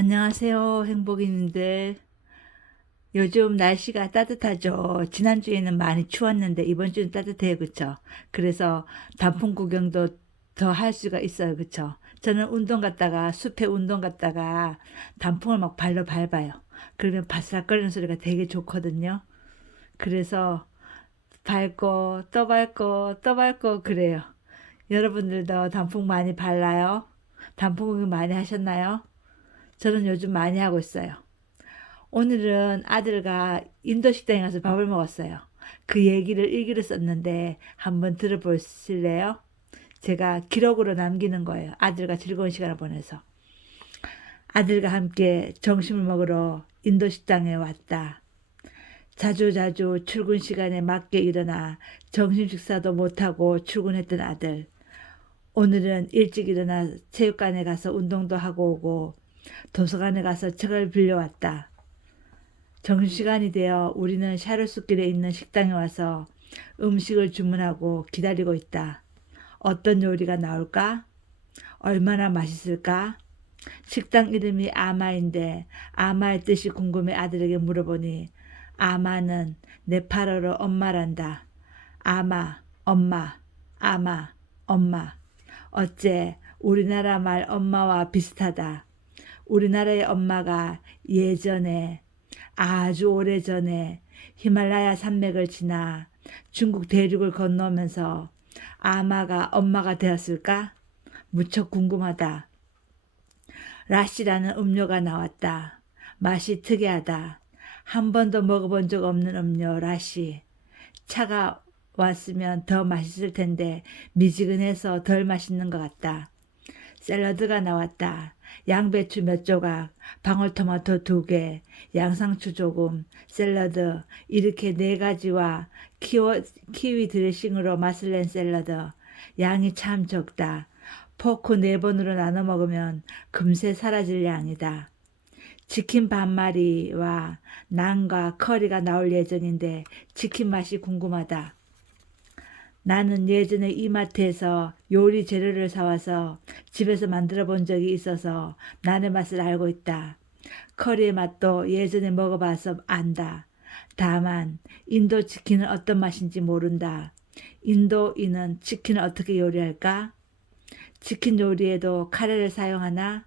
안녕하세요, 행복인들. 요즘 날씨가 따뜻하죠. 지난주에는 많이 추웠는데 이번 주는 따뜻해요, 그쵸? 그래서 단풍 구경도 더 할 수가 있어요, 그쵸? 저는 운동 갔다가 숲에 운동 갔다가 단풍을 막 발로 밟아요. 그러면 바스락거리는 소리가 되게 좋거든요. 그래서 밟고 또 밟고 또 밟고 그래요. 여러분들도 단풍 많이 발라요? 단풍 구경 많이 하셨나요? 저는 요즘 많이 하고 있어요. 오늘은 아들과 인도 식당에 가서 밥을 먹었어요. 그 얘기를 일기로 썼는데 한번 들어보실래요? 제가 기록으로 남기는 거예요. 아들과 즐거운 시간을 보내서. 아들과 함께 점심을 먹으러 인도 식당에 왔다. 자주 자주 출근 시간에 맞게 일어나 점심 식사도 못하고 출근했던 아들. 오늘은 일찍 일어나 체육관에 가서 운동도 하고 오고 도서관에 가서 책을 빌려왔다. 점심시간이 되어 우리는 샤르수길에 있는 식당에 와서 음식을 주문하고 기다리고 있다. 어떤 요리가 나올까? 얼마나 맛있을까? 식당 이름이 아마인데 아마의 뜻이 궁금해 아들에게 물어보니 아마는 네팔어로 엄마란다. 아마, 엄마, 아마, 엄마. 어째 우리나라 말 엄마와 비슷하다. 우리나라의 엄마가 예전에 아주 오래전에 히말라야 산맥을 지나 중국 대륙을 건너면서 아마가 엄마가 되었을까? 무척 궁금하다. 라시라는 음료가 나왔다. 맛이 특이하다. 한 번도 먹어본 적 없는 음료 라시. 차가 왔으면 더 맛있을 텐데 미지근해서 덜 맛있는 것 같다. 샐러드가 나왔다. 양배추 몇 조각, 방울토마토 두 개, 양상추 조금, 샐러드 이렇게 네 가지와 키워, 키위 드레싱으로 맛을 낸 샐러드. 양이 참 적다. 포크 네 번으로 나눠 먹으면 금세 사라질 양이다. 치킨 반마리와 난과 커리가 나올 예정인데 치킨 맛이 궁금하다. 나는 예전에 이마트에서 요리 재료를 사와서 집에서 만들어 본 적이 있어서 나의 맛을 알고 있다. 커리의 맛도 예전에 먹어봐서 안다. 다만 인도 치킨은 어떤 맛인지 모른다. 인도인은 치킨을 어떻게 요리할까? 치킨 요리에도 카레를 사용하나?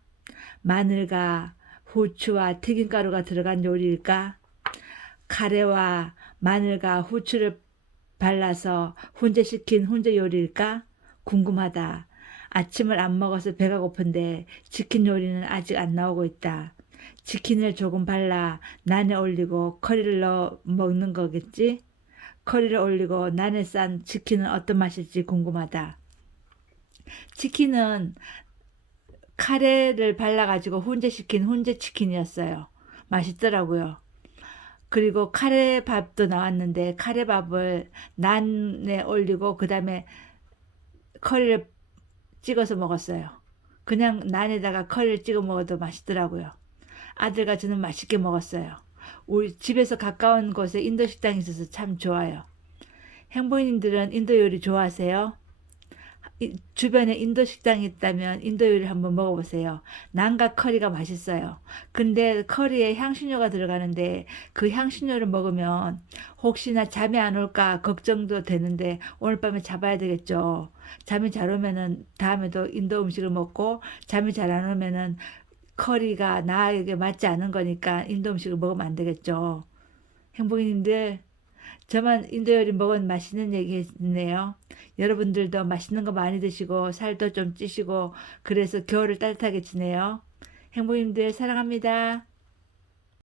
마늘과 후추와 튀김가루가 들어간 요리일까? 카레와 마늘과 후추를 발라서 훈제시킨 훈제 요리일까? 궁금하다. 아침을 안 먹어서 배가 고픈데 치킨 요리는 아직 안 나오고 있다. 치킨을 조금 발라 난에 올리고 커리를 넣어 먹는 거겠지? 커리를 올리고 난에 싼 치킨은 어떤 맛일지 궁금하다. 치킨은 카레를 발라가지고 훈제시킨 훈제 치킨이었어요. 맛있더라고요. 그리고 카레밥도 나왔는데 카레밥을 난에 올리고 그 다음에 커리를 찍어서 먹었어요. 그냥 난에다가 커리를 찍어 먹어도 맛있더라고요. 아들과 저는 맛있게 먹었어요. 우리 집에서 가까운 곳에 인도 식당이 있어서 참 좋아요. 행복인들은 인도 요리 좋아하세요? 이- 주변에 인도 식당이 있다면 인도 요리 한번 먹어보세요. 난과 커리가 맛있어요. 근데 커리에 향신료가 들어가는데 그 향신료를 먹으면 혹시나 잠이 안 올까 걱정도 되는데 오늘 밤에 잡아야 되겠죠. 잠이 잘 오면은 다음에도 인도 음식을 먹고 잠이 잘 안 오면은 커리가 나에게 맞지 않은 거니까 인도 음식을 먹으면 안 되겠죠. 행복인들 저만 인도 요리 먹은 맛있는 얘기 했네요. 여러분들도 맛있는 거 많이 드시고 살도 좀 찌시고 그래서 겨울을 따뜻하게 지내요. 행복님들 사랑합니다.